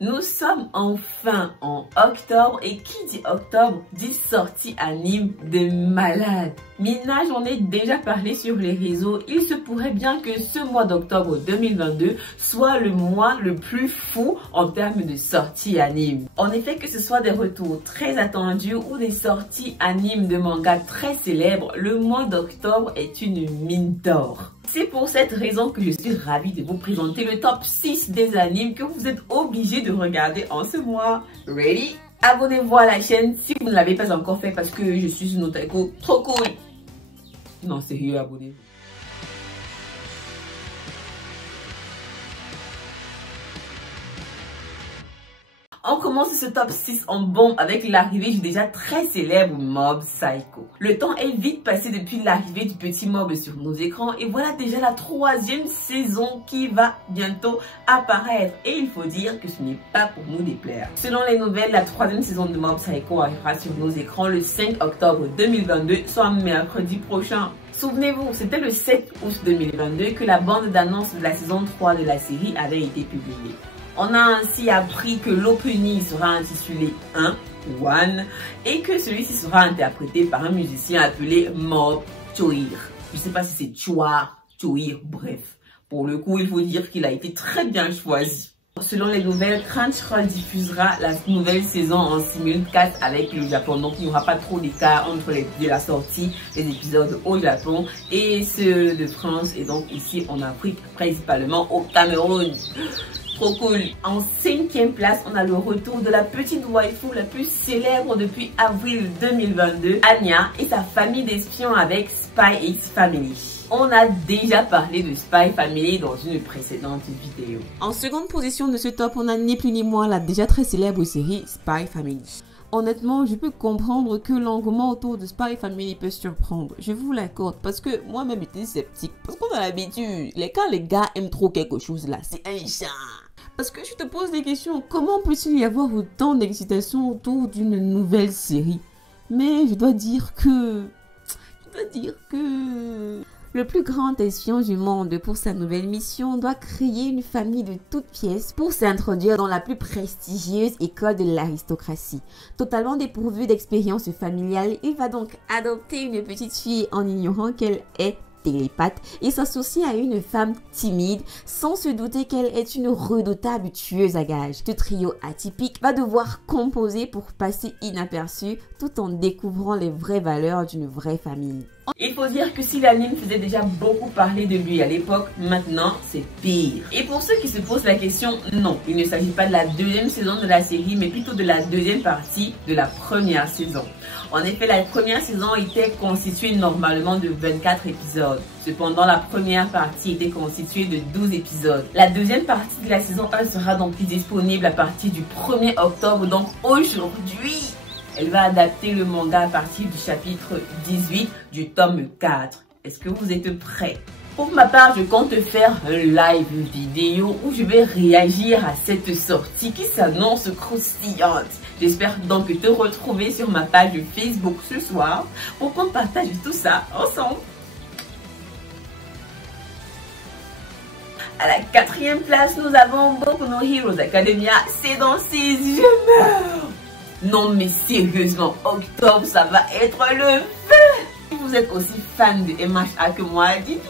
Nous sommes enfin en octobre et qui dit octobre dit sortie anime de malade. Mina, j'en ai déjà parlé sur les réseaux. Il se pourrait bien que ce mois d'octobre 2022 soit le mois le plus fou en termes de sorties anime. En effet, que ce soit des retours très attendus ou des sorties anime de mangas très célèbres, le mois d'octobre est une mine d'or. C'est pour cette raison que je suis ravie de vous présenter le top 6 des animes que vous êtes obligés de regarder en ce mois. Ready? Abonnez-vous à la chaîne si vous ne l'avez pas encore fait parce que je suis une otaku trop cool. Non, sérieux, abonnez-vous. On commence ce top 6 en bombe avec l'arrivée du déjà très célèbre Mob Psycho. Le temps est vite passé depuis l'arrivée du petit Mob sur nos écrans et voilà déjà la 3e saison qui va bientôt apparaître. Et il faut dire que ce n'est pas pour nous déplaire. Selon les nouvelles, la 3e saison de Mob Psycho arrivera sur nos écrans le 5 octobre 2022, soit mercredi prochain. Souvenez-vous, c'était le 7 août 2022 que la bande d'annonce de la saison 3 de la série avait été publiée. On a ainsi appris que l'opening sera intitulé 1 et que celui-ci sera interprété par un musicien appelé Mob Choir. Je ne sais pas si c'est Choir, bref. Pour le coup, il faut dire qu'il a été très bien choisi. Selon les nouvelles, Crunchyroll diffusera la nouvelle saison en simulcast avec le Japon. Donc, il n'y aura pas trop d'écart entre la sortie des épisodes au Japon et ceux de France. Et donc, ici en Afrique, principalement au Cameroun. Trop cool. En 5e place, on a le retour de la petite waifu la plus célèbre depuis avril 2022, Anya et sa famille d'espions avec Spy X Family. On a déjà parlé de Spy Family dans une précédente vidéo. En seconde position de ce top, on a ni plus ni moins la déjà très célèbre série Spy Family. Honnêtement, je peux comprendre que l'engouement autour de Spy Family peut surprendre. Je vous l'accorde parce que moi-même j'étais sceptique. Parce qu'on a l'habitude, quand les gars aiment trop quelque chose là, c'est un chat. Parce que je te pose des questions, comment peut-il y avoir autant d'excitation autour d'une nouvelle série? Mais je dois dire que... Le plus grand espion du monde pour sa nouvelle mission doit créer une famille de toutes pièces pour s'introduire dans la plus prestigieuse école de l'aristocratie. Totalement dépourvu d'expérience familiale, il va donc adopter une petite fille en ignorant qu'elle est télépathe et s'associer à une femme timide sans se douter qu'elle est une redoutable tueuse à gages. Ce trio atypique va devoir composer pour passer inaperçu tout en découvrant les vraies valeurs d'une vraie famille. Il faut dire que si l'anime faisait déjà beaucoup parler de lui à l'époque, maintenant c'est pire. Et pour ceux qui se posent la question, non, il ne s'agit pas de la 2e saison de la série, mais plutôt de la 2e partie de la première saison. En effet, la première saison était constituée normalement de 24 épisodes. Cependant, la première partie était constituée de 12 épisodes. La 2e partie de la saison 1 sera donc disponible à partir du 1er octobre, donc aujourd'hui. Elle va adapter le manga à partir du chapitre 18 du tome 4. Est-ce que vous êtes prêts? Pour ma part, je compte faire un live vidéo où je vais réagir à cette sortie qui s'annonce croustillante. J'espère donc te retrouver sur ma page Facebook ce soir pour qu'on partage tout ça ensemble. À la 4e place, nous avons Boku no Hero Academia. C'est dans 6, je meurs. Non mais sérieusement, octobre ça va être le feu. Si vous êtes aussi fan de MHA que moi, dites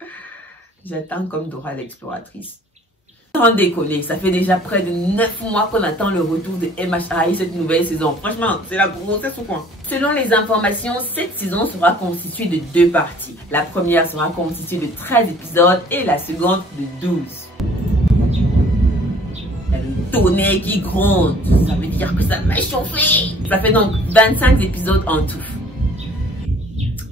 oui. J'attends comme Dora l'exploratrice. Sans déconner, ça fait déjà près de 9 mois qu'on attend le retour de MHA et cette nouvelle saison. Franchement, c'est la grossesse ou quoi? Selon les informations, cette saison sera constituée de 2 parties. La première sera constituée de 13 épisodes et la seconde de 12. Tonnerre qui gronde, ça veut dire que ça va chauffer. Ça fait donc 25 épisodes en tout.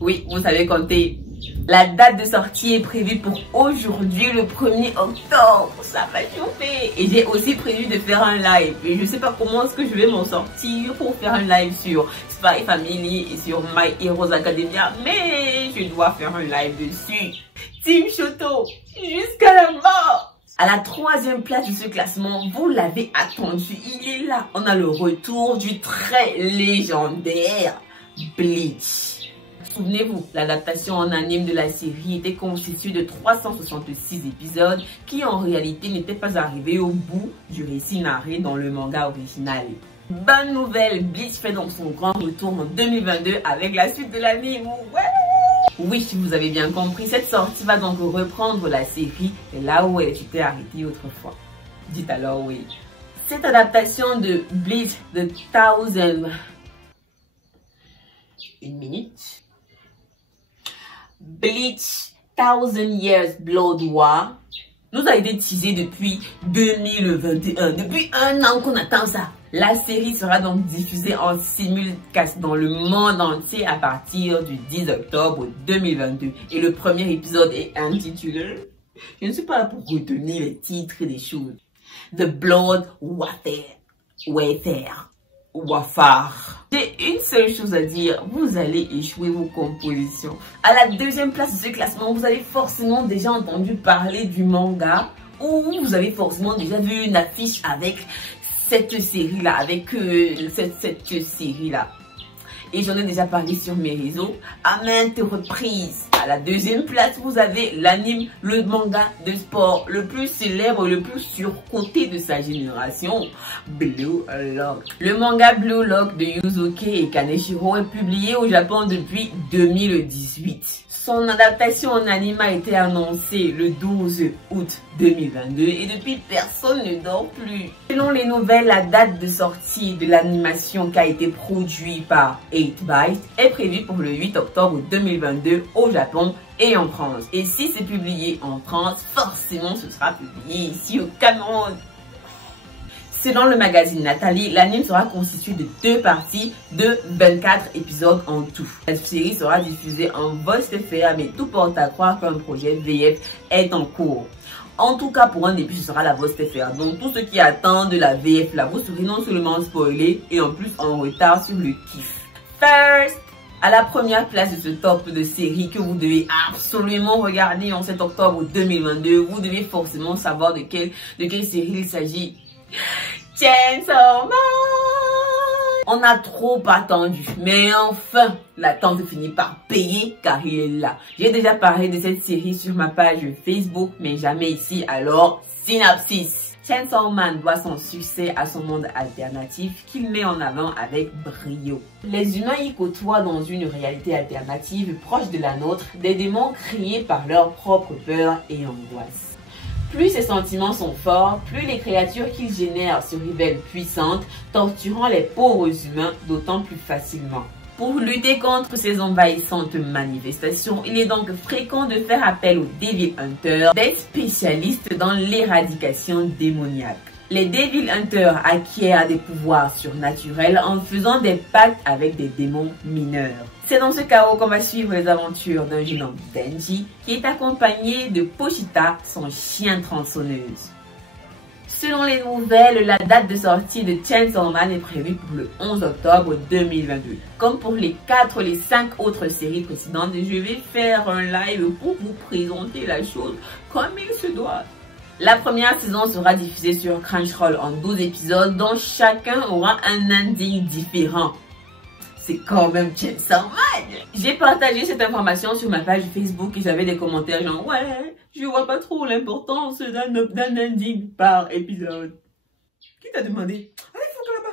Oui, vous savez compter. La date de sortie est prévue pour aujourd'hui, le 1er octobre. Ça va chauffer. Et j'ai aussi prévu de faire un live. Et je sais pas comment est-ce que je vais m'en sortir pour faire un live sur Spy Family et sur My Hero Academia. Mais je dois faire un live dessus. Team Shoto, jusqu'à la mort. À la 3e place de ce classement, vous l'avez attendu, il est là. On a le retour du très légendaire Bleach. Souvenez-vous, l'adaptation en anime de la série était constituée de 366 épisodes qui en réalité n'étaient pas arrivés au bout du récit narré dans le manga original. Bonne nouvelle, Bleach fait donc son grand retour en 2022 avec la suite de l'anime. Ouais! Oui, vous avez bien compris, cette sortie va donc reprendre la série là où elle était arrêtée autrefois. Dites alors oui. Cette adaptation de Bleach de 1000... Une minute. Bleach 1000 Years Blood War nous a été teasé depuis 2021. Depuis un an qu'on attend ça. La série sera donc diffusée en simulcast dans le monde entier à partir du 10 octobre 2022. Et le premier épisode est intitulé... Je ne suis pas là pour retenir les titres des choses. The Blood Warfare. J'ai une seule chose à dire, vous allez échouer vos compositions. À la deuxième place de ce classement, vous avez forcément déjà entendu parler du manga ou vous avez forcément déjà vu une affiche avec cette série-là, avec cette série-là. Et j'en ai déjà parlé sur mes réseaux à maintes reprises. À la deuxième place, vous avez l'anime, le manga de sport le plus célèbre, le plus surcoté de sa génération, Blue Lock. Le manga Blue Lock de Yusuke et Kaneshiro est publié au Japon depuis 2018. Son adaptation en anime a été annoncée le 12 août 2022 et depuis personne ne dort plus. Selon les nouvelles, la date de sortie de l'animation qui a été produite par 8byte est prévue pour le 8 octobre 2022 au Japon et en France. Et si c'est publié en France, forcément ce sera publié ici au Cameroun. Selon le magazine Nathalie, l'anime sera constitué de 2 parties de 24 épisodes en tout. Cette série sera diffusée en VOSTFR, mais tout porte à croire qu'un projet VF est en cours. En tout cas, pour un début, ce sera la VOSTFR. Donc, tous ceux qui attendent de la VF, là, vous serez non seulement spoilés et en plus en retard sur le kiff. First! À la première place de ce top de série que vous devez absolument regarder en cet octobre 2022, vous devez forcément savoir de quelle série il s'agit. Chainsaw Man. On a trop attendu, mais enfin, l'attente finit par payer car il est là. J'ai déjà parlé de cette série sur ma page Facebook, mais jamais ici, alors synopsis. Chainsaw Man doit son succès à son monde alternatif qu'il met en avant avec brio. Les humains y côtoient dans une réalité alternative proche de la nôtre des démons créés par leur propre peur et angoisse. Plus ces sentiments sont forts, plus les créatures qu'ils génèrent se révèlent puissantes, torturant les pauvres humains d'autant plus facilement. Pour lutter contre ces envahissantes manifestations, il est donc fréquent de faire appel aux Devil Hunters, des spécialistes dans l'éradication démoniaque. Les Devil Hunters acquièrent des pouvoirs surnaturels en faisant des pactes avec des démons mineurs. C'est dans ce chaos qu'on va suivre les aventures d'un jeune homme, Denji, qui est accompagné de Pochita, son chien tronçonneuse. Selon les nouvelles, la date de sortie de Chainsaw Man est prévue pour le 11 octobre 2022. Comme pour les 5 autres séries précédentes, je vais faire un live pour vous présenter la chose comme il se doit. La première saison sera diffusée sur Crunchyroll en 12 épisodes dont chacun aura un ending différent. C'est quand même Chainsaw Man. J'ai partagé cette information sur ma page Facebook et j'avais des commentaires genre ouais, je vois pas trop l'importance d'un ending par épisode. Qui t'a demandé?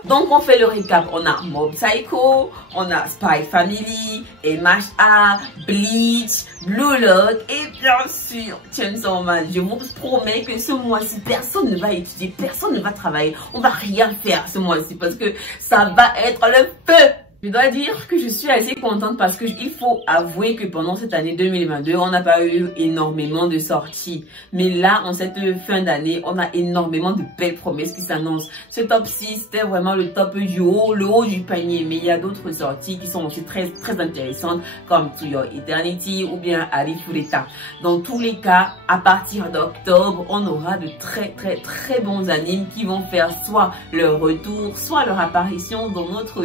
Donc on fait le récap, on a Mob Psycho, on a Spy Family, MHA, Bleach, Blue Lock et bien sûr Chainsaw Man. Je vous promets que ce mois-ci personne ne va étudier, personne ne va travailler, on va rien faire ce mois-ci parce que ça va être le feu. Je dois dire que je suis assez contente parce que il faut avouer que pendant cette année 2022, on n'a pas eu énormément de sorties. Mais là, en cette fin d'année, on a énormément de belles promesses qui s'annoncent. Ce top 6, c'était vraiment le top du haut, le haut du panier. Mais il y a d'autres sorties qui sont aussi très intéressantes comme To Your Eternity ou bien Arifureta. Dans tous les cas, à partir d'octobre, on aura de très bons animes qui vont faire soit leur retour, soit leur apparition dans notre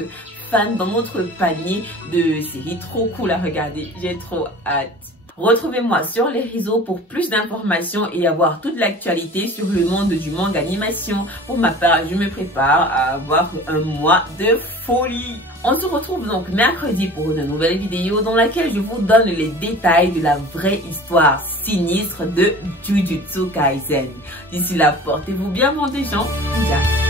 panier de séries trop cool à regarder. J'ai trop hâte. Retrouvez-moi sur les réseaux pour plus d'informations et avoir toute l'actualité sur le monde du manga animation. Pour ma part, je me prépare à avoir un mois de folie. On se retrouve donc mercredi pour une nouvelle vidéo dans laquelle je vous donne les détails de la vraie histoire sinistre de Jujutsu Kaisen. D'ici là, portez-vous bien, mon gens. Ciao.